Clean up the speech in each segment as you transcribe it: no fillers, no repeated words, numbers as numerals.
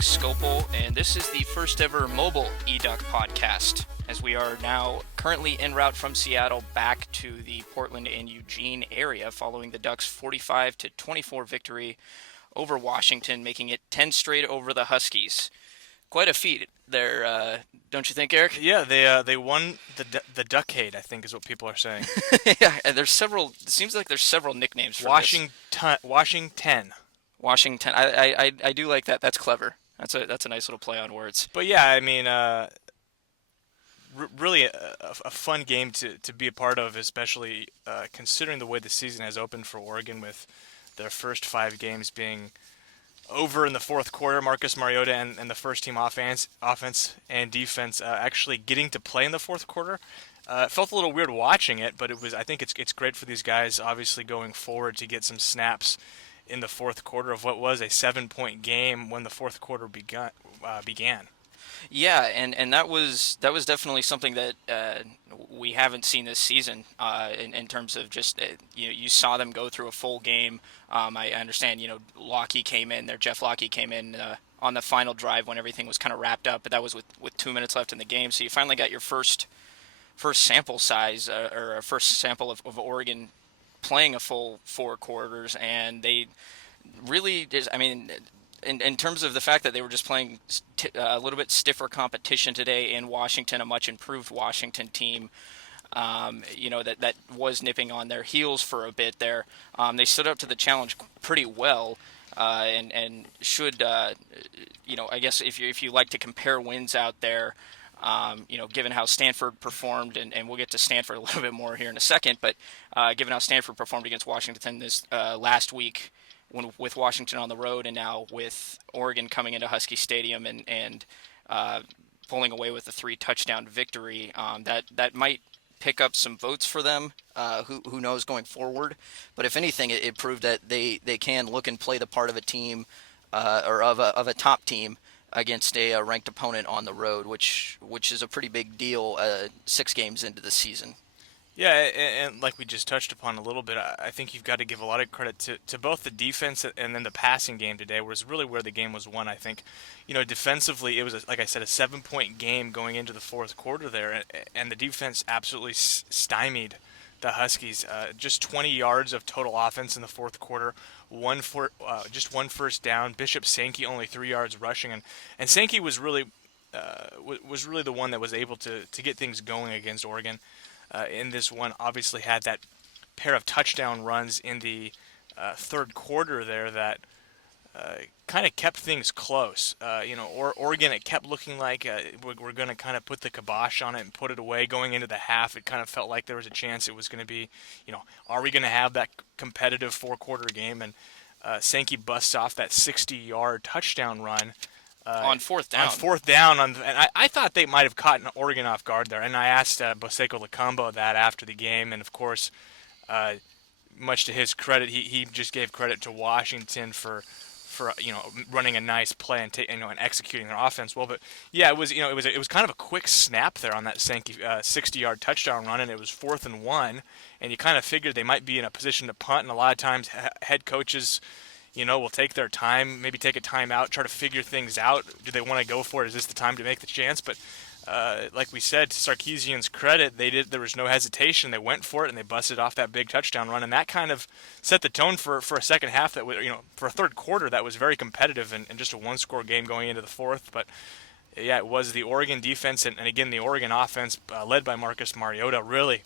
Scopel, and this is the first ever mobile eDuck podcast, as we are now currently en route from Seattle back to the Portland and Eugene area following the Ducks' 45-24 victory over Washington, making it 10 straight over the Huskies. Quite a feat there, don't you think, Eric? Yeah, they won the Duckade, I think is what people are saying. Yeah, and there's several. It seems like there's several nicknames for Washington. Washington. I do like that. That's clever. That's a nice little play on words. But yeah, I mean, really a fun game to be a part of, especially considering the way the season has opened for Oregon, with their first 5 games being over in the fourth quarter. Marcus Mariota and the first team offense and defense actually getting to play in the fourth quarter. It felt a little weird watching it, but I think it's great for these guys, obviously, going forward, to get some snaps in the fourth quarter of what was a 7-point game when the fourth quarter began. Yeah, and that was definitely something that we haven't seen this season in terms of just you saw them go through a full game. I understand Lockheed came in there. Jeff Lockheed came in on the final drive when everything was kind of wrapped up, but that was with 2 minutes left in the game. So you finally got your first sample size or a first sample of Oregon playing a full 4 quarters, and they really just, I mean, in terms of the fact that they were just playing a little bit stiffer competition today in Washington, a much improved Washington team, that was nipping on their heels for a bit there. They stood up to the challenge pretty well, and should, I guess if you like to compare wins out there, given how Stanford performed, and we'll get to Stanford a little bit more here in a second, but given how Stanford performed against Washington this last week, with Washington on the road, and now with Oregon coming into Husky Stadium and pulling away with a 3-touchdown victory, that might pick up some votes for them. Who knows going forward? But if anything, it proved that they can look and play the part of a team or of a top team against a ranked opponent on the road, which is a pretty big deal 6 games into the season. Yeah, and like we just touched upon a little bit, I think you've got to give a lot of credit to both the defense and then the passing game today, was really where the game was won, I think. Defensively, it was, like I said, a 7-point game going into the fourth quarter there, and the defense absolutely stymied the Huskies. Just 20 yards of total offense in the fourth quarter, just 1 first down. Bishop Sankey only 3 yards rushing, and Sankey was really the one that was able to get things going against Oregon. In this one, obviously had that pair of touchdown runs in the third quarter there that kind of kept things close. Oregon, it kept looking like we're going to kind of put the kibosh on it and put it away going into the half. It kind of felt like there was a chance it was going to be, are we going to have that competitive 4-quarter game? And Sankey busts off that 60-yard touchdown run. On fourth down. And I thought they might have caught Oregon off guard there. And I asked Boseko Lakumbo that after the game. And, of course, much to his credit, he just gave credit to Washington for running a nice play and and executing their offense well. But, yeah, it was kind of a quick snap there on that Sankey 60-yard touchdown run, and it was 4th and 1. And you kind of figured they might be in a position to punt. And a lot of times head coaches – will take their time, maybe take a timeout, try to figure things out. Do they want to go for it? Is this the time to make the chance? But like we said, to Sarkisian's credit, there was no hesitation. They went for it, and they busted off that big touchdown run, and that kind of set the tone for a second half that was, for a third quarter that was very competitive and just a 1-score game going into the fourth. But yeah, it was the Oregon defense and again the Oregon offense led by Marcus Mariota really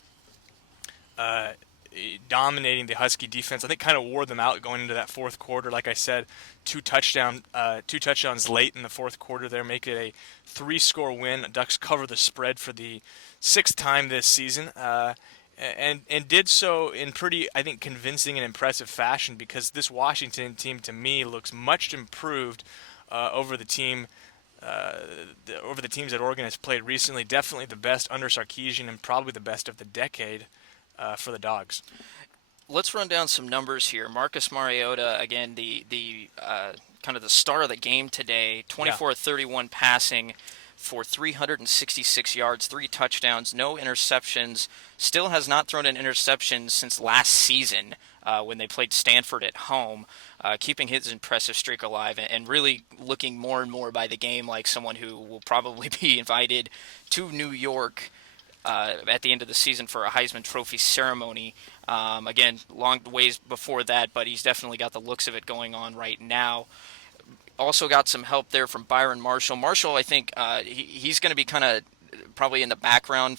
dominating the Husky defense. I think kind of wore them out going into that fourth quarter. Like I said, 2 touchdowns late in the fourth quarter there make it a 3-score win. Ducks cover the spread for the 6th time this season, and did so in pretty, I think, convincing and impressive fashion, because this Washington team to me looks much improved over the teams that Oregon has played recently. Definitely the best under Sarkisian and probably the best of the decade for the Dogs. Let's run down some numbers here. Marcus Mariota, again, the kind of the star of the game today, 24-31 passing for 366 yards, 3 touchdowns, no interceptions. Still has not thrown an interception since last season. when they played Stanford at home, keeping his impressive streak alive and really looking more and more by the game like someone who will probably be invited to New York at the end of the season for a Heisman Trophy ceremony. Again, long ways before that, but he's definitely got the looks of it going on right now. Also got some help there from Byron Marshall. Marshall, I think he's going to be kind of probably in the background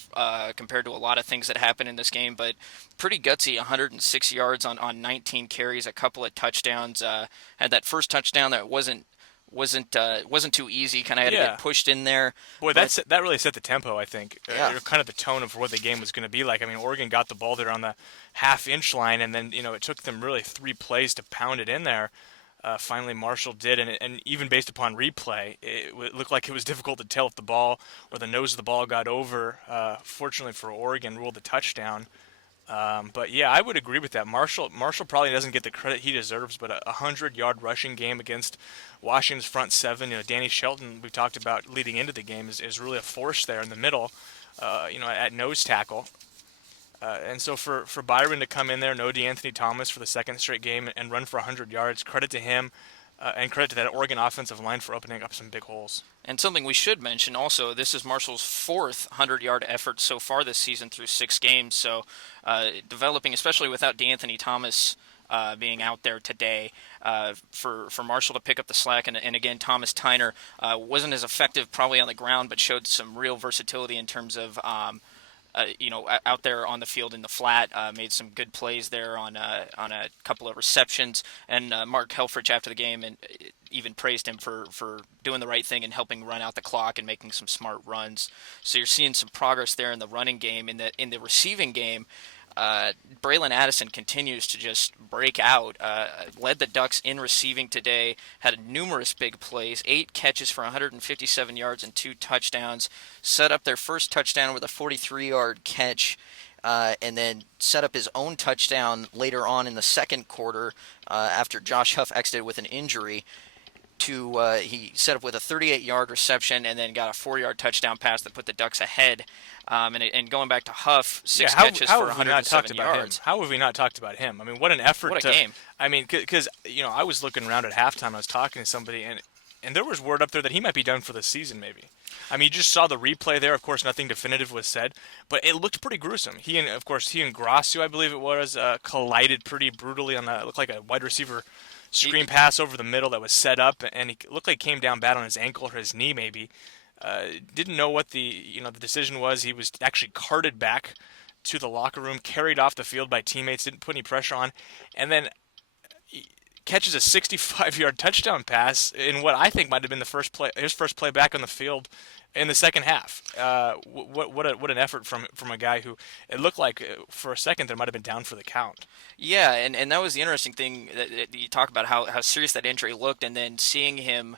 compared to a lot of things that happen in this game, but pretty gutsy. 106 yards on 19 carries, a couple of touchdowns. Had that first touchdown that wasn't too easy. Kind of had to Yeah. get pushed in there, Boy, but that really set the tempo, I think. yeah. Kind of the tone of what the game was going to be like. I mean, Oregon got the ball there on the half-inch line, and then it took them really 3 plays to pound it in there. Finally, Marshall did, and even based upon replay, it looked like it was difficult to tell if the ball or the nose of the ball got over. Fortunately for Oregon, ruled the touchdown. But yeah, I would agree with that. Marshall probably doesn't get the credit he deserves, but a 100-yard rushing game against Washington's front seven. Danny Shelton, we talked about leading into the game, is really a force there in the middle. At nose tackle. And so for Byron to come in there, no DeAnthony Thomas for the second straight game and run for 100 yards, credit to him, and credit to that Oregon offensive line for opening up some big holes. And something we should mention also, this is Marshall's fourth 100-yard effort so far this season through 6 games. So developing, especially without DeAnthony Thomas being out there today, for Marshall to pick up the slack. And again, Thomas Tyner wasn't as effective probably on the ground, but showed some real versatility in terms of out there on the field in the flat, made some good plays there on a couple of receptions. And Mark Helfrich after the game and even praised him for doing the right thing and helping run out the clock and making some smart runs. So you're seeing some progress there in the running game. In the receiving game, Bralon Addison continues to just break out. Led the Ducks in receiving today. Had numerous big plays. 8 catches for 157 yards and 2 touchdowns. Set up their first touchdown with a 43-yard catch. And then set up his own touchdown later on in the second quarter after Josh Huff exited with an injury. He set up with a 38-yard reception and then got a 4-yard touchdown pass that put the Ducks ahead. And going back to Huff, 6 catches for How have we not talked 107 about yards. him? How have we not talked about him? I mean, what an effort! What a game! I mean, because I was looking around at halftime. I was talking to somebody, and there was word up there that he might be done for the season, maybe. I mean, you just saw the replay there. Of course, nothing definitive was said, but it looked pretty gruesome. He and Grasso, I believe it was, collided pretty brutally on looked like a wide receiver screen pass over the middle that was set up, and he looked like he came down bad on his ankle or his knee, maybe. Didn't know what the decision was. He was actually carted back to the locker room, carried off the field by teammates, didn't put any pressure on, and then catches a 65-yard touchdown pass in what I think might have been his first play back on the field in the second half. What an effort from a guy who it looked like for a second there might have been down for the count. Yeah, and that was the interesting thing that you talk about how serious that injury looked, and then seeing him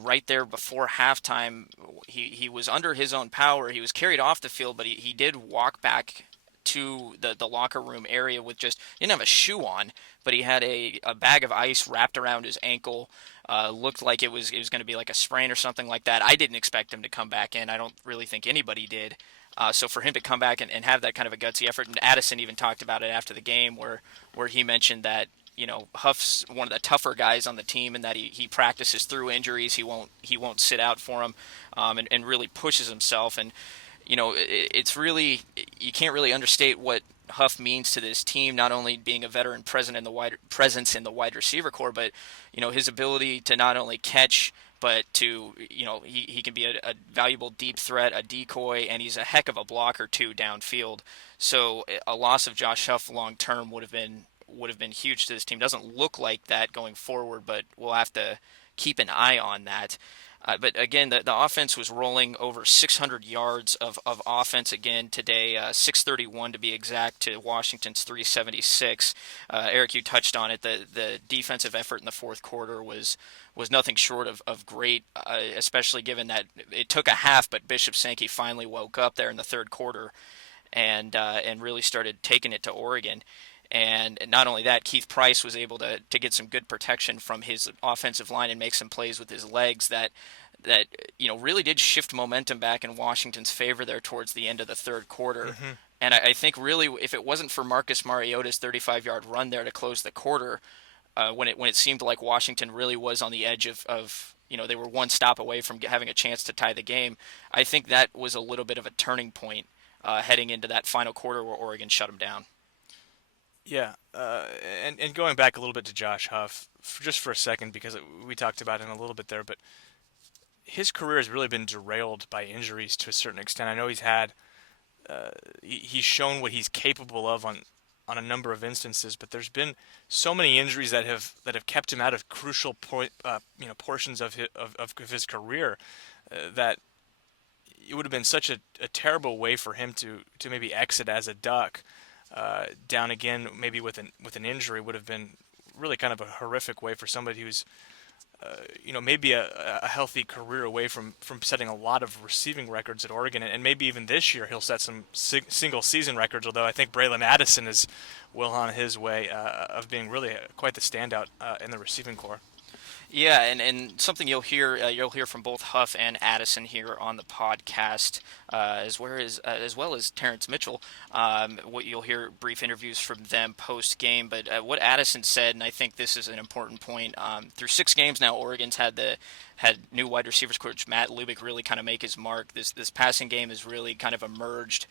right there before halftime, he was under his own power. He was carried off the field, but he did walk back to the locker room area with he didn't have a shoe on, but he had a bag of ice wrapped around his ankle. Looked like it was going to be like a sprain or something like that. I didn't expect him to come back in. I don't really think anybody did. So for him to come back and have that kind of a gutsy effort, and Addison even talked about it after the game where he mentioned that Huff's one of the tougher guys on the team and that he practices through injuries. He won't sit out for him, and really pushes himself. And it's really, you can't really understate what Huff means to this team, not only being a veteran presence in the wide receiver core, but his ability to not only catch, but to he can be a valuable deep threat, a decoy, and he's a heck of a blocker too downfield. So a loss of Josh Huff long term would have been huge to this team. Doesn't look like that going forward, but we'll have to keep an eye on that. But again, the offense was rolling over 600 yards of offense again today, 631 to be exact to Washington's 376. Erik, you touched on it. The defensive effort in the fourth quarter was nothing short of great, especially given that it took a half, but Bishop Sankey finally woke up there in the third quarter and really started taking it to Oregon. And not only that, Keith Price was able to get some good protection from his offensive line and make some plays with his legs that really did shift momentum back in Washington's favor there towards the end of the third quarter. And I think really, if it wasn't for Marcus Mariota's 35-yard run there to close the quarter, when it seemed like Washington really was on the edge of they were one stop away from having a chance to tie the game, I think that was a little bit of a turning point heading into that final quarter where Oregon shut them down. Yeah, and going back a little bit to Josh Huff, just for a second, because we talked about him a little bit there, but his career has really been derailed by injuries to a certain extent. I know he's shown what he's capable of on a number of instances, but there's been so many injuries that have kept him out of crucial portions of his career that it would have been such a terrible way for him to maybe exit as a Duck down again, maybe with an injury would have been really kind of a horrific way for somebody who's maybe a healthy career away from setting a lot of receiving records at Oregon, and maybe even this year he'll set some single season records. Although I think Bralon Addison is well on his way of being really quite the standout in the receiving corps. Yeah, and something you'll hear from both Huff and Addison here on the podcast, as well as Terrance Mitchell. What you'll hear brief interviews from them post game, but what Addison said, and I think this is an important point. Through 6 games now, Oregon's had new wide receivers coach Matt Lubick really kind of make his mark. This passing game has really kind of emerged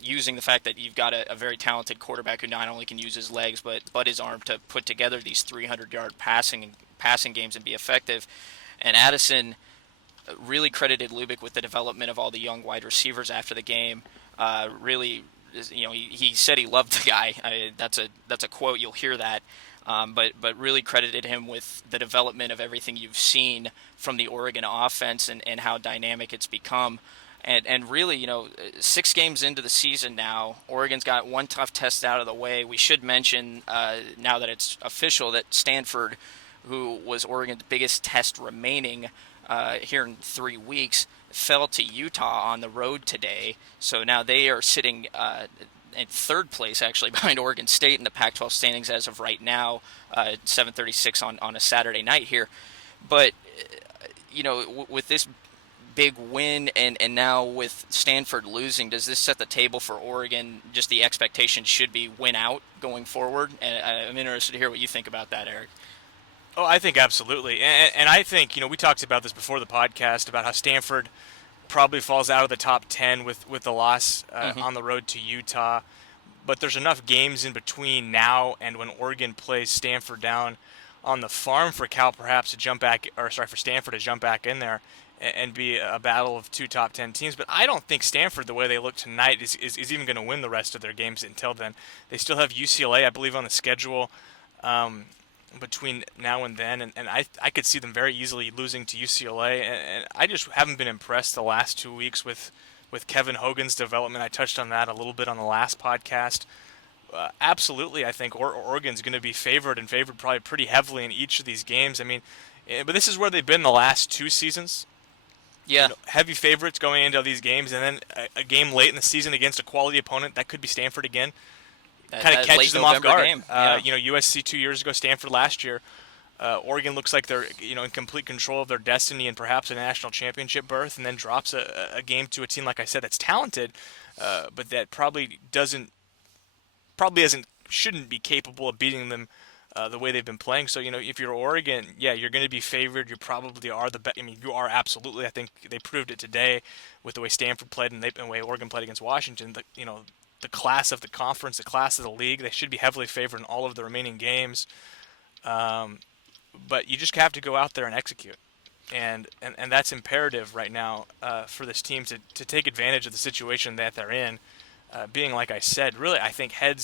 using the fact that you've got a very talented quarterback who not only can use his legs but his arm to put together these 300-yard passing games and be effective. And Addison really credited Lubick with the development of all the young wide receivers after the game. Really, he said he loved the guy. That's a quote. You'll hear that. But really credited him with the development of everything you've seen from the Oregon offense and how dynamic it's become. And really, 6 games into the season now, Oregon's got one tough test out of the way. We should mention, now that it's official, that Stanford, who was Oregon's biggest test remaining here in 3 weeks, fell to Utah on the road today. So now they are sitting in third place, actually, behind Oregon State in the Pac-12 standings as of right now, 7:36 on a Saturday night here. But, with this big win and now with Stanford losing, does this set the table for Oregon? Just the expectation should be win out going forward. And I'm interested to hear what you think about that, Eric. Oh, I think absolutely, and I think we talked about this before the podcast about how Stanford probably falls out of the top 10 with the loss Mm-hmm. on the road to Utah. But there's enough games in between now and when Oregon plays Stanford down on the farm for Cal perhaps to jump back, or sorry, for Stanford to jump back in there and be a battle of two top 10 teams. But I don't think Stanford, the way they look tonight, is even going to win the rest of their games until then. They still have UCLA, I believe, on the schedule between now and then, and I could see them very easily losing to UCLA, and I just haven't been impressed the last 2 weeks with Kevin Hogan's development. I touched on that a little bit on the last podcast. Absolutely, I think Oregon's going to be favored probably pretty heavily in each of these games. I mean, but this is where they've been the last 2 seasons. Yeah, Heavy favorites going into these games, and then a game late in the season against a quality opponent that could be Stanford again, kind of that late catches them off November guard. game. Yeah. USC 2 years ago, Stanford last year. Oregon looks like they're in complete control of their destiny and perhaps a national championship berth, and then drops a game to a team like I said that's talented, but that probably shouldn't be capable of beating them the way they've been playing. So if you're Oregon, yeah, you're going to be favored. You probably are the best. I mean, you are absolutely. I think they proved it today with the way Stanford played and the way Oregon played against Washington. The class of the conference, the class of the league, they should be heavily favored in all of the remaining games. But you just have to go out there and execute. And that's imperative right now for this team to take advantage of the situation that they're in, being, like I said, really, I think head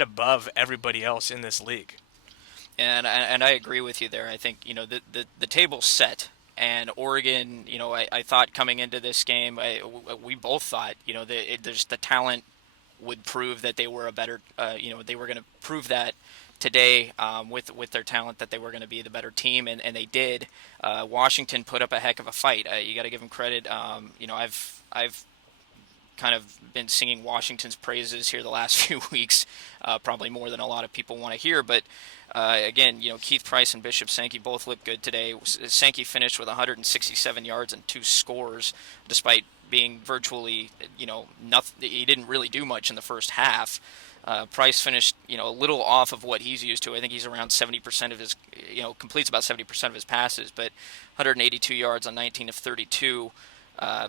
above everybody else in this league. And I agree with you there. I think the table's set, and Oregon. I thought coming into this game, we both thought there's the talent would prove that they were a better. They were going to prove that today with their talent that they were going to be the better team, and they did. Washington put up a heck of a fight. You got to give them credit. I've kind of been singing Washington's praises here the last few weeks, probably more than a lot of people want to hear. But again, Keith Price and Bishop Sankey both looked good today. Sankey finished with 167 yards and 2 scores, despite being virtually, nothing. He didn't really do much in the first half. Price finished, a little off of what he's used to. I think he's around 70% of his, completes about 70% of his passes, but 182 yards on 19 of 32,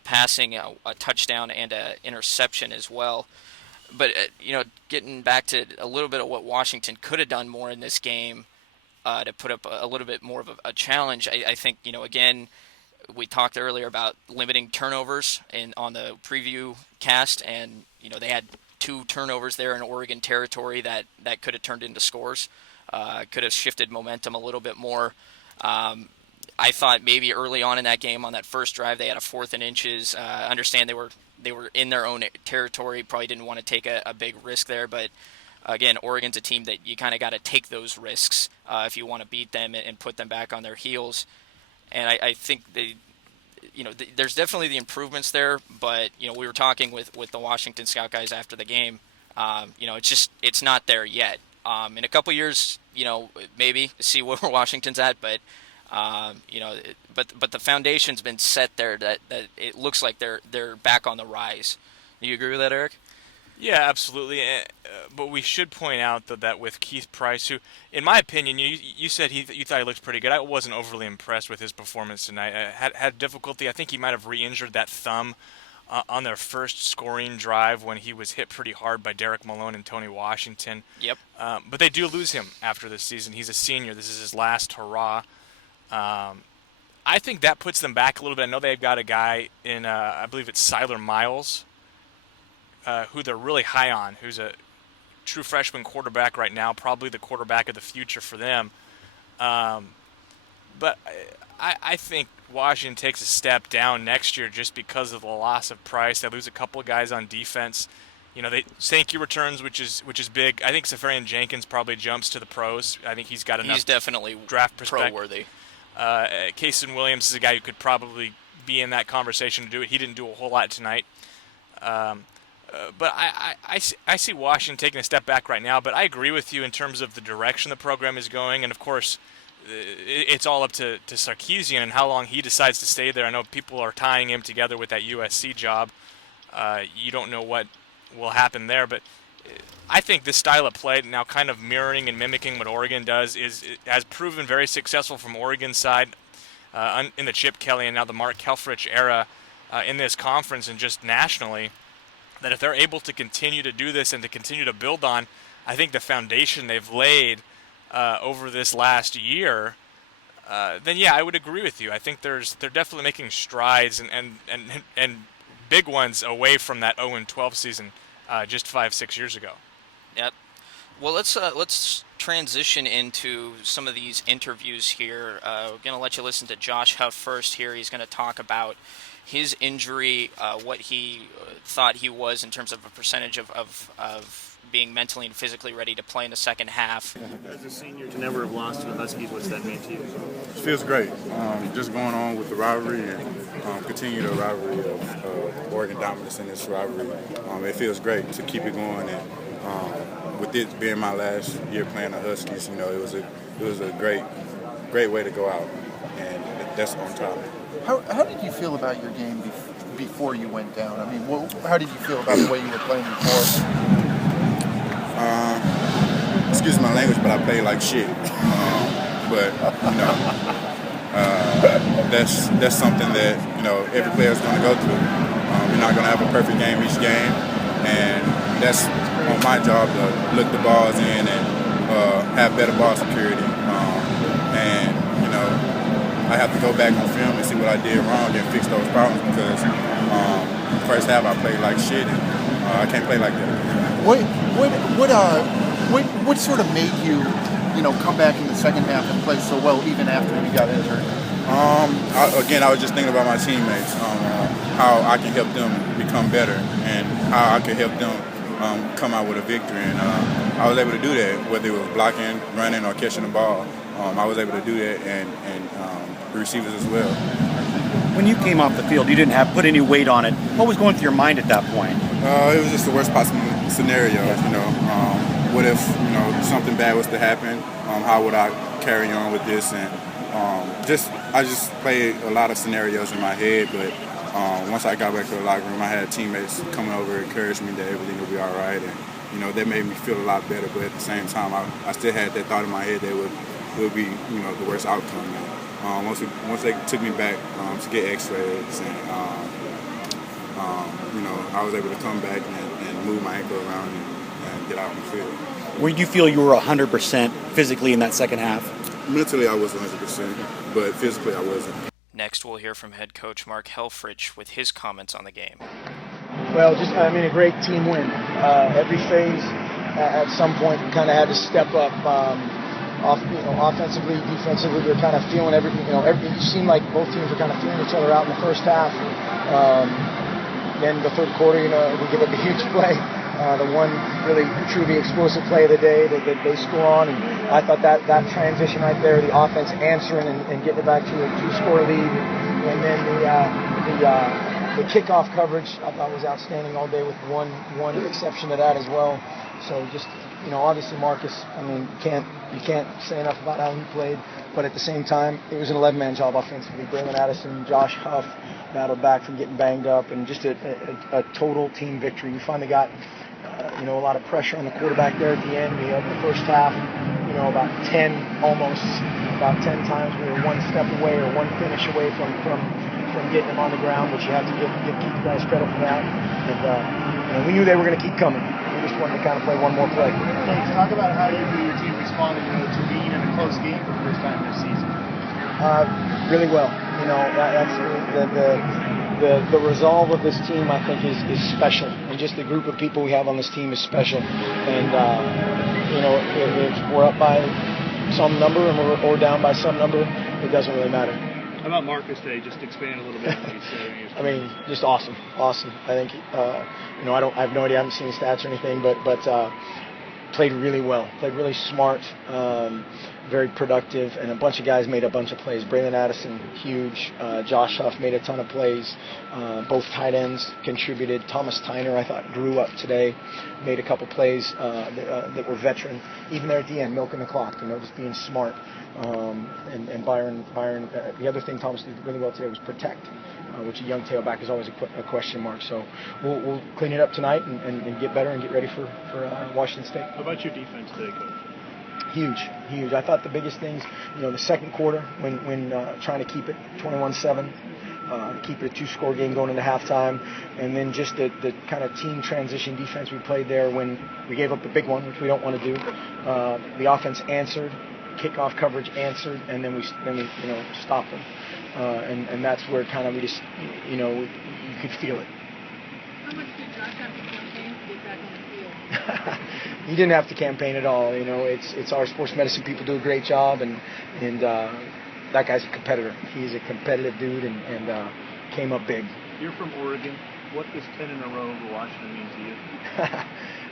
passing a touchdown and an interception as well. But getting back to a little bit of what Washington could have done more in this game to put up a little bit more of a challenge. I think again, we talked earlier about limiting turnovers on the preview cast, and they had 2 turnovers there in Oregon territory that could have turned into scores, could have shifted momentum a little bit more. I thought maybe early on in that game, on that first drive, they had a 4th and inches. I understand they were in their own territory, probably didn't want to take a big risk there, but again, Oregon's a team that you kind of got to take those risks if you want to beat them and put them back on their heels. And I think there's definitely the improvements there, but we were talking with the Washington Scout guys after the game. It's not there yet. In a couple years, maybe see where Washington's at, but but the foundation's been set there that it looks like they're back on the rise. Do you agree with that, Eric? Yeah, absolutely. But we should point out that with Keith Price, who, in my opinion, you said you thought he looked pretty good. I wasn't overly impressed with his performance tonight. Had difficulty. I think he might have re-injured that thumb on their first scoring drive when he was hit pretty hard by Derek Malone and Tony Washington. Yep. But they do lose him after this season. He's a senior. This is his last hurrah. I think that puts them back a little bit. I know they've got a guy in, I believe it's Siler Miles, who they're really high on, who's a true freshman quarterback right now, probably the quarterback of the future for them. But I think Washington takes a step down next year just because of the loss of Price. They lose a couple of guys on defense. Sankey returns, which is big. I think Safarian Jenkins probably jumps to the pros. I think he's got enough. He's definitely draft perspective. Pro-worthy. Cason Williams is a guy who could probably be in that conversation to do it. He didn't do a whole lot tonight. But I see Washington taking a step back right now, but I agree with you in terms of the direction the program is going, and of course, it's all up to Sarkisian and how long he decides to stay there. I know people are tying him together with that USC job. You don't know what will happen there, but I think this style of play, now kind of mirroring and mimicking what Oregon does, has proven very successful from Oregon's side in the Chip Kelly and now the Mark Helfrich era in this conference and just nationally. That if they're able to continue to do this and to continue to build on, I think the foundation they've laid over this last year, then yeah, I would agree with you. I think they're definitely making strides and big ones away from that 0-12 season just 5-6 years ago. Yep. Well, let's transition into some of these interviews here. We're gonna let you listen to Josh Huff first. Here, he's gonna talk about his injury, what he thought he was in terms of a percentage of being mentally and physically ready to play in the second half. As a senior, to never have lost to the Huskies, what's that mean to you? It feels great. Just going on with the rivalry and continue the rivalry of Oregon dominance in this rivalry. It feels great to keep it going. And with it being my last year playing the Huskies, it was a great way to go out, and that's on top. How did you feel about your game before you went down? I mean, how did you feel about the way you were playing before? Excuse my language, but I played like shit. But that's something that every player is going to go through. You're not going to have a perfect game each game, and that's on my job to look the balls in and have better ball security. I have to go back on film and see what I did wrong and fix those problems because first half I played like shit and I can't play like that. What sort of made you come back in the second half and play so well even after you got injured? I was just thinking about my teammates, how I can help them become better and how I can help them come out with a victory. And I was able to do that, whether it was blocking, running, or catching the ball. I was able to do that and the receivers as well. When you came off the field, you didn't put any weight on it. What was going through your mind at that point? It was just the worst possible scenario. What if something bad was to happen? How would I carry on with this? And I just played a lot of scenarios in my head, but once I got back to the locker room, I had teammates coming over, encouraged me that everything would be all right, and that made me feel a lot better. But at the same time, I still had that thought in my head that would be the worst outcome. And once they took me back to get X-rays, and I was able to come back and move my ankle around and get out on the field. Where did you feel you were 100% physically in that second half? Mentally, I was 100%, but physically, I wasn't. Next, we'll hear from head coach Mark Helfrich with his comments on the game. Well, a great team win. Every phase, at some point, we kind of had to step up. Offensively, defensively, we were kind of feeling everything. It seemed like both teams were kind of feeling each other out in the first half. Then the third quarter, we give up a huge play. The one really truly explosive play of the day that they score on, and I thought that transition right there, the offense answering and getting it back to a 2-score lead, and then the kickoff coverage I thought was outstanding all day, with one exception to that as well. So just obviously Marcus, you can't say enough about how he played, but at the same time it was an 11-man job offensively. Bralon, Addison, Josh, Huff battled back from getting banged up, and just a total team victory. We finally got a lot of pressure on the quarterback there at the end. We had in the first half, about 10 times we were one step away or one finish away from getting him on the ground, which you have to give Keith guys credit for that. And we knew they were going to keep coming. We just wanted to kind of play one more play. Thanks. Talk about how your team responded to being in a close game for the first time this season. Really well. That's the resolve of this team, I think, is special, and just the group of people we have on this team is special. And if we're up by some number and we're down by some number, it doesn't really matter. How about Marcus today? Just expand a little bit on what he said. Just awesome. I think I have no idea. I haven't seen the stats or anything, but played really well. Played really smart. Very productive, and a bunch of guys made a bunch of plays. Bralon, Addison, huge. Josh Huff made a ton of plays. Both tight ends contributed. Thomas Tyner, I thought, grew up today. Made a couple plays that were veteran. Even there at the end, milking the clock, just being smart. And Byron. The other thing Thomas did really well today was protect, which a young tailback is always a question mark. So we'll clean it up tonight and get better and get ready for Washington State. How about your defense today, Coach? Huge. I thought the biggest things, the second quarter when trying to keep it 21-7, keep it a 2-score game going into halftime, and then just the kind of team transition defense we played there when we gave up the big one, which we don't want to do. The offense answered, kickoff coverage answered, and then we stopped them, and that's where kind of we just you could feel it. How much did Josh have to campaign to get back on the field? He didn't have to campaign at all. It's our sports medicine people do a great job, and that guy's a competitor. He's a competitive dude, and came up big. You're from Oregon. What does 10 in a row over Washington mean to you?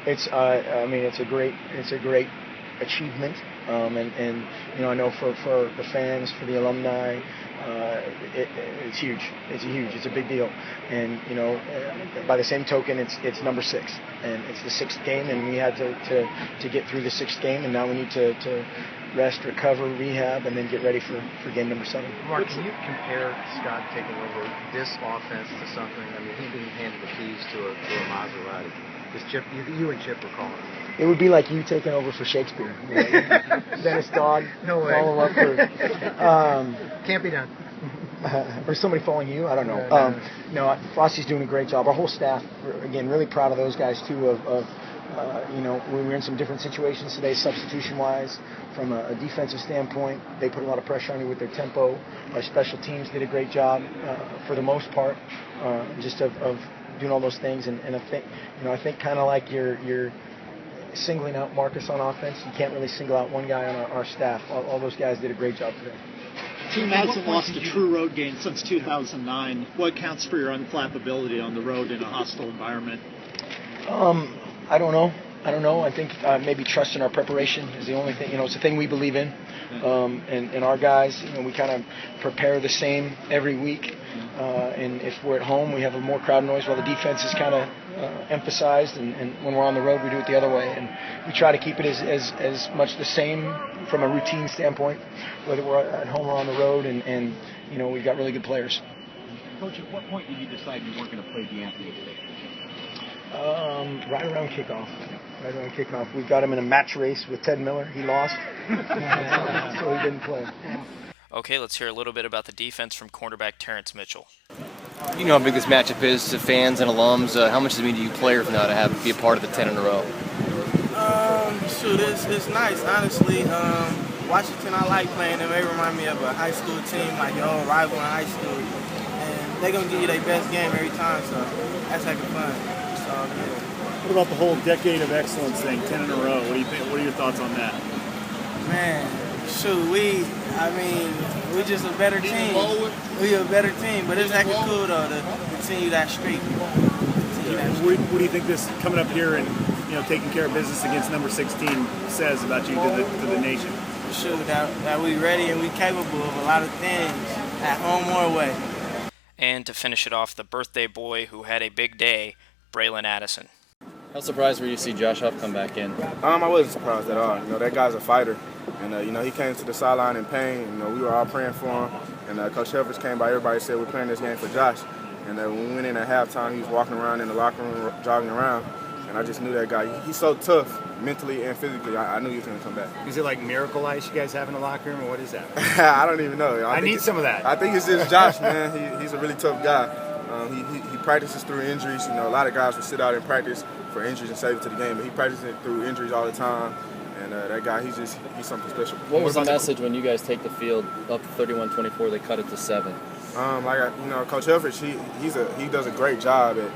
It's a great achievement, and I know for the fans, for the alumni, it's huge. It's a big deal, and by the same token, it's number 6, and it's the 6th game, and we had to get through the 6th game, and now we need to rest, recover, rehab, and then get ready for game number 7. Mark, can you compare Scott taking over this offense to something? He being handed the keys to a Maserati. You and Chip were calling it. It would be like you taking over for Shakespeare. Dennis Dodd, no way. Follow up for. Can't be done. Or somebody following you, I don't know. No, Frosty's doing a great job. Our whole staff, again, really proud of those guys too. We were in some different situations today, substitution-wise. From a defensive standpoint, they put a lot of pressure on you with their tempo. Our special teams did a great job for the most part, just of doing all those things. And I think kind of like you're singling out Marcus on offense. You can't really single out one guy on our staff. All those guys did a great job today. The team hasn't lost a true road game since 2009. What counts for your unflappability on the road in a hostile environment? I don't know. I think maybe trust in our preparation is the only thing. It's the thing we believe in. And our guys, we kind of prepare the same every week. And if we're at home, we have a more crowd noise while the defense is kind of emphasized. And when we're on the road, we do it the other way. And we try to keep it as much the same from a routine standpoint, whether we're at home or on the road. And we've got really good players. Coach, at what point did you decide you weren't going to play DeAnthony today? Right around kickoff. We got him in a match race with Ted Miller. He lost, so he didn't play. Okay, let's hear a little bit about the defense from cornerback Terrance Mitchell. You know how big this matchup is to fans and alums. How much does it mean to you players now to be a part of the 10 in a row? Shoot, it's nice, honestly. Washington, I like playing them. They remind me of a high school team, like your old rival in high school. And they're going to give you their best game every time, so that's having fun. So, yeah. What about the whole decade of excellence thing, 10 in a row? What do you think? What are your thoughts on that? Man, shoot, we just a better team. We a better team, but it's acting cool, though, to continue that streak. What do you think this coming up here and taking care of business against number 16 says about you to the nation? Shoot, that we ready and we capable of a lot of things at home or away. And to finish it off, the birthday boy who had a big day, Bralon Addison. How surprised were you to see Josh Huff come back in? I wasn't surprised at all. That guy's a fighter. And, he came to the sideline in pain. We were all praying for him. And Coach Helfrich came by. Everybody said we're playing this game for Josh. And when we went in at halftime, he was walking around in the locker room, jogging around. And I just knew that guy. He's so tough, mentally and physically. I knew he was going to come back. Is it like miracle ice you guys have in the locker room, or what is that? I don't even know. I need some of that. I think it's just Josh, man. He's a really tough guy. He practices through injuries. A lot of guys will sit out and practice for injuries and save it to the game, but he practices through injuries all the time. And that guy, he's something special. What was the message when you guys take the field up to 31-24? They cut it to 7. Coach Helfrich, he does a great job at,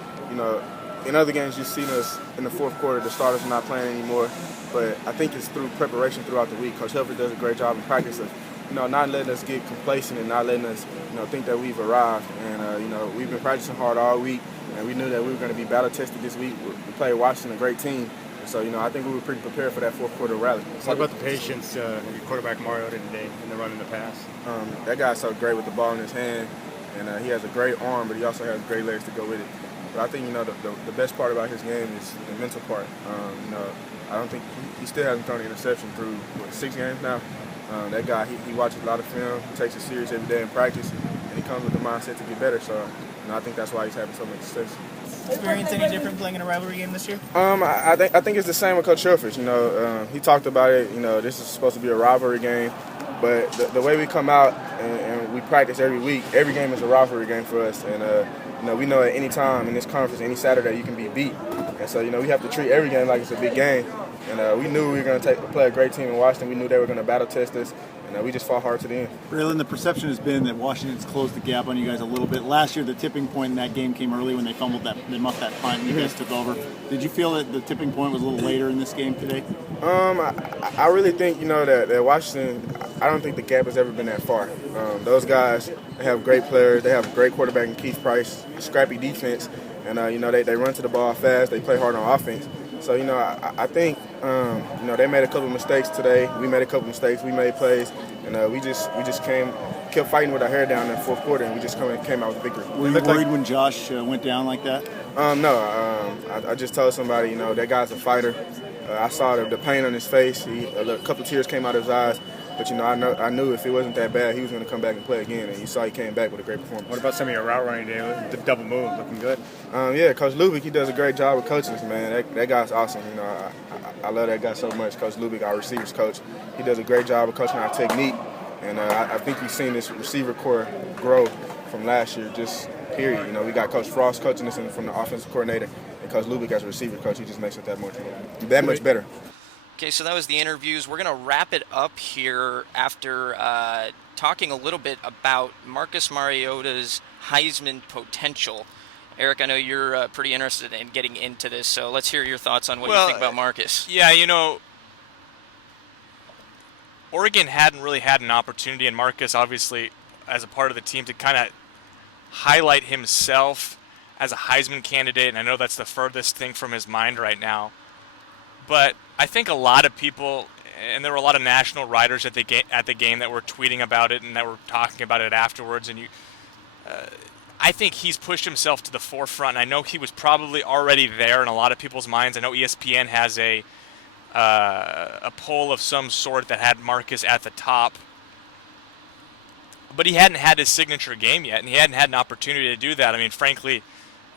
in other games you've seen us in the fourth quarter, the starters are not playing anymore. But I think it's through preparation throughout the week. Coach Helfrich does a great job in practice of, not letting us get complacent and not letting us, think that we've arrived. And, we've been practicing hard all week, and we knew that we were going to be battle tested this week. We played Washington, a great team. So, I think we were pretty prepared for that fourth quarter rally. What about the patience of your quarterback Mariota today in the run and the pass? That guy's so great with the ball in his hand, and he has a great arm, but he also has great legs to go with it. But I think, the best part about his game is the mental part. I don't think he still hasn't thrown an interception through, 6 games now. That guy, he watches a lot of film, he takes it serious every day in practice, and he comes with the mindset to get better. So, I think that's why he's having so much success. Experience any different playing in a rivalry game this year? I think it's the same with Coach Helfrich. He talked about it. This is supposed to be a rivalry game, but the way we come out and we practice every week, every game is a rivalry game for us. And we know at any time in this conference, any Saturday, you can be beat. And so we have to treat every game like it's a big game. And we knew we were going to play a great team in Washington. We knew they were going to battle test us. And we just fought hard to the end. Bralon, the perception has been that Washington's closed the gap on you guys a little bit. Last year, the tipping point in that game came early when they muffed that punt and you guys took over. Did you feel that the tipping point was a little later in this game today? I really think, that Washington, I don't think the gap has ever been that far. Those guys have great players. They have a great quarterback in Keith Price, scrappy defense. And, they run to the ball fast. They play hard on offense. So, I think, they made a couple of mistakes today. We made a couple of mistakes. We made plays. And we just kept fighting with our hair down in the fourth quarter, and we just came out with a victory. Were you worried when Josh went down like that? No. I just told somebody, that guy's a fighter. I saw the pain on his face. A couple of tears came out of his eyes. But, I knew if it wasn't that bad, he was going to come back and play again. And you saw he came back with a great performance. What about some of your route running today? The double move, looking good? Yeah, Coach Lubick, he does a great job with coaching us, man. That guy's awesome. I love that guy so much. Coach Lubick, our receivers coach, he does a great job of coaching our technique. And I think we've seen this receiver core grow from last year, just period. We got Coach Frost coaching us from the offensive coordinator, and Coach Lubick as a receiver coach. He just makes it that much better. Okay, so that was the interviews. We're going to wrap it up here after talking a little bit about Marcus Mariota's Heisman potential. Erik, I know you're pretty interested in getting into this, so let's hear your thoughts on what you think about Marcus. Yeah, Oregon hadn't really had an opportunity, and Marcus, obviously, as a part of the team, to kind of highlight himself as a Heisman candidate, and I know that's the furthest thing from his mind right now. But I think a lot of people, and there were a lot of national writers at the game that were tweeting about it and that were talking about it afterwards, and I think he's pushed himself to the forefront. And I know he was probably already there in a lot of people's minds. I know ESPN has a poll of some sort that had Marcus at the top. but he hadn't had his signature game yet, and he hadn't had an opportunity to do that. I mean, frankly,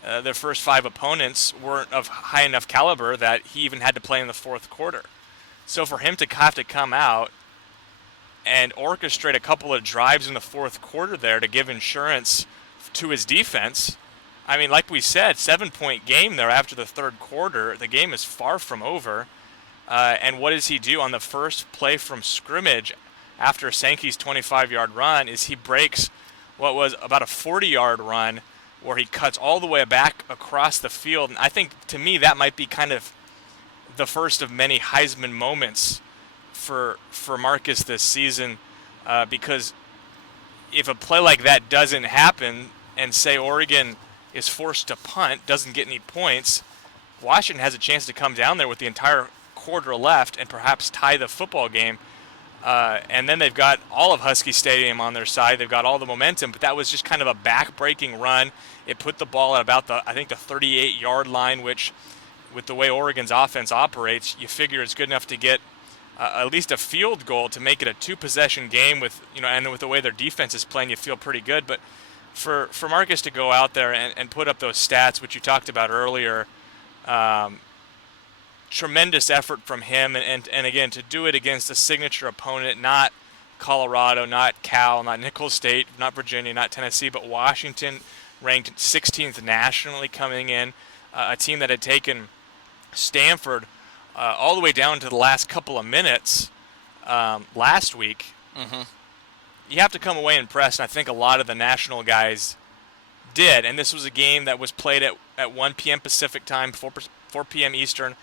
their first 5 opponents weren't of high enough caliber that he even had to play in the fourth quarter. So for him to have to come out and orchestrate a couple of drives in the fourth quarter there to give insurance to his defense, I mean, like we said, 7-point game there after the third quarter. The game is far from over. And what does he do on the first play from scrimmage after Sankey's 25-yard run is he breaks what was about a 40-yard run where he cuts all the way back across the field. And I think, to me, that might be kind of the first of many Heisman moments for Marcus this season, because if a play like that doesn't happen and, say, Oregon is forced to punt, doesn't get any points, Washington has a chance to come down there with the entire quarter left and perhaps tie the football game. And then they've got all of Husky Stadium on their side. They've got all the momentum, but that was just kind of a back-breaking run. It put the ball at about the 38-yard line, which, with the way Oregon's offense operates, you figure it's good enough to get at least a field goal to make it a 2-possession game with, and with the way their defense is playing, you feel pretty good. But for Marcus to go out there and put up those stats, which you talked about earlier, tremendous effort from him, and again, to do it against a signature opponent, not Colorado, not Cal, not Nicholls State, not Virginia, not Tennessee, but Washington, ranked 16th nationally coming in, a team that had taken Stanford all the way down to the last couple of minutes last week. Mm-hmm. You have to come away impressed, and I think a lot of the national guys did. And this was a game that was played at 1 p.m. Pacific time, 4 p.m. Eastern.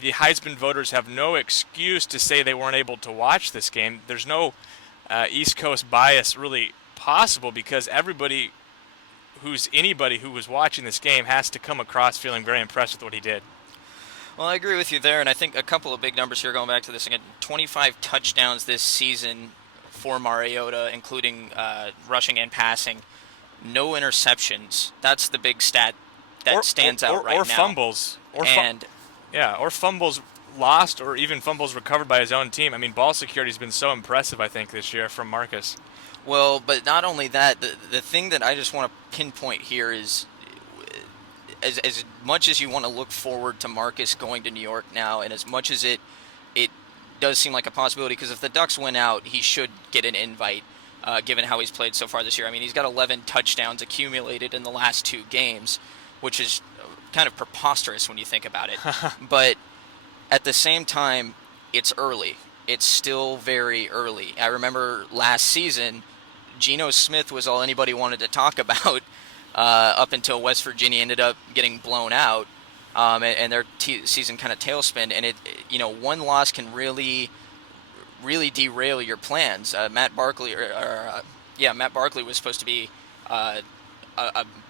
The Heisman voters have no excuse to say they weren't able to watch this game. There's no East Coast bias really possible, because anybody who was watching this game has to come across feeling very impressed with what he did. Well, I agree with you there, and I think a couple of big numbers here going back to this again. 25 touchdowns this season for Mariota, including rushing and passing. No interceptions. That's the big stat that stands out right now. Or fumbles. Or fumbles lost, or even fumbles recovered by his own team. I mean, ball security has been so impressive, I think, this year from Marcus. Well, but not only that, the thing that I just want to pinpoint here is, as much as you want to look forward to Marcus going to New York now, and as much as it does seem like a possibility, because if the Ducks win out, he should get an invite, given how he's played so far this year. I mean, he's got 11 touchdowns accumulated in the last 2 games, which is kind of preposterous when you think about it. But at the same time, it's early. It's still very early. I remember last season, Geno Smith was all anybody wanted to talk about up until West Virginia ended up getting blown out, and their season kind of tailspin. And one loss can really derail your plans. Matt Barkley was supposed to be a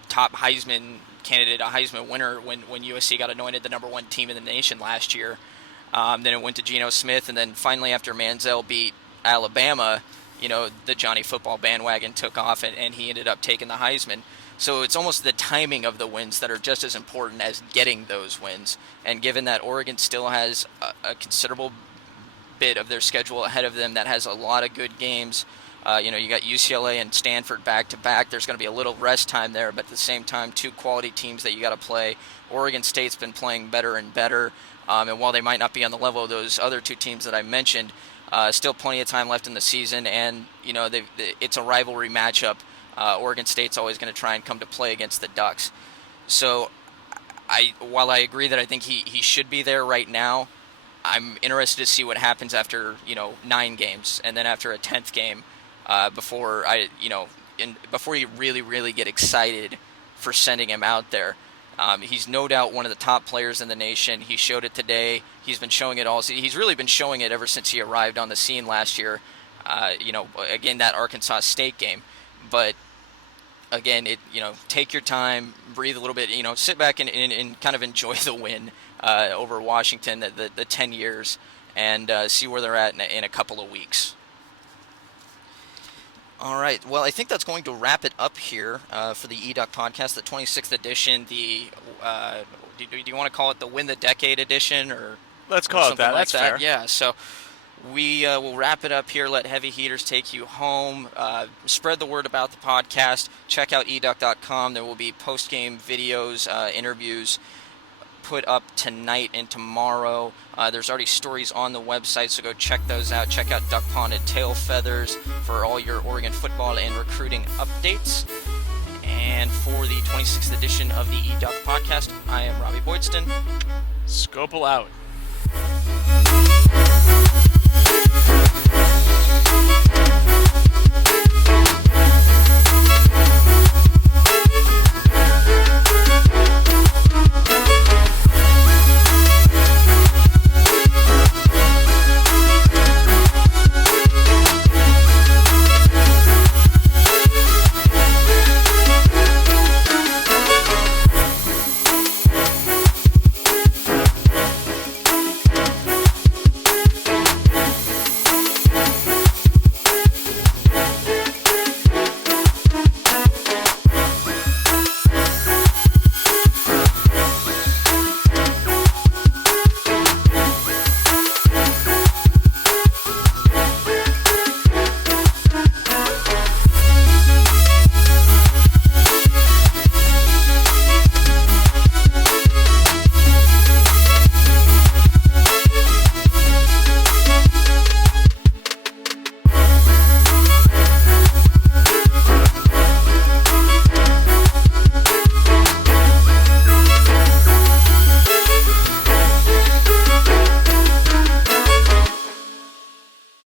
top Heisman candidate, a Heisman winner when USC got anointed the number 1 team in the nation last year. Then it went to Geno Smith, and then finally after Manziel beat Alabama, the Johnny Football bandwagon took off, and he ended up taking the Heisman. So it's almost the timing of the wins that are just as important as getting those wins. And given that Oregon still has a considerable bit of their schedule ahead of them that has a lot of good games, you got UCLA and Stanford back-to-back. There's going to be a little rest time there, but at the same time, 2 quality teams that you got to play. Oregon State's been playing better and better, and while they might not be on the level of those other 2 teams that I mentioned, still plenty of time left in the season, and it's a rivalry matchup. Oregon State's always going to try and come to play against the Ducks. So, while I agree that I think he should be there right now, I'm interested to see what happens after 9 games, and then after a 10th game. Before you really get excited for sending him out there. He's no doubt one of the top players in the nation. He showed it today. He's been showing it all. He's really been showing it ever since he arrived on the scene last year. Again, that Arkansas State game. But again, take your time, breathe a little bit. Sit back and kind of enjoy the win over Washington, the 10 years, and see where they're at in a couple of weeks. All right. Well, I think that's going to wrap it up here for the eDuck podcast, the 26th edition. Do you want to call it the Win the Decade edition, or let's call it that? Like that's that? Fair. Yeah. So We will wrap it up here. Let heavy heaters take you home. Spread the word about the podcast. Check out eDuck.com. There will be post-game videos, interviews put up tonight and tomorrow. There's already stories on the website, so go check those out. Check out Duck Pond and Tail Feathers for all your Oregon football and recruiting updates. And for the 26th edition of the eDuck podcast, I am Robbie Boydston. Scopel out.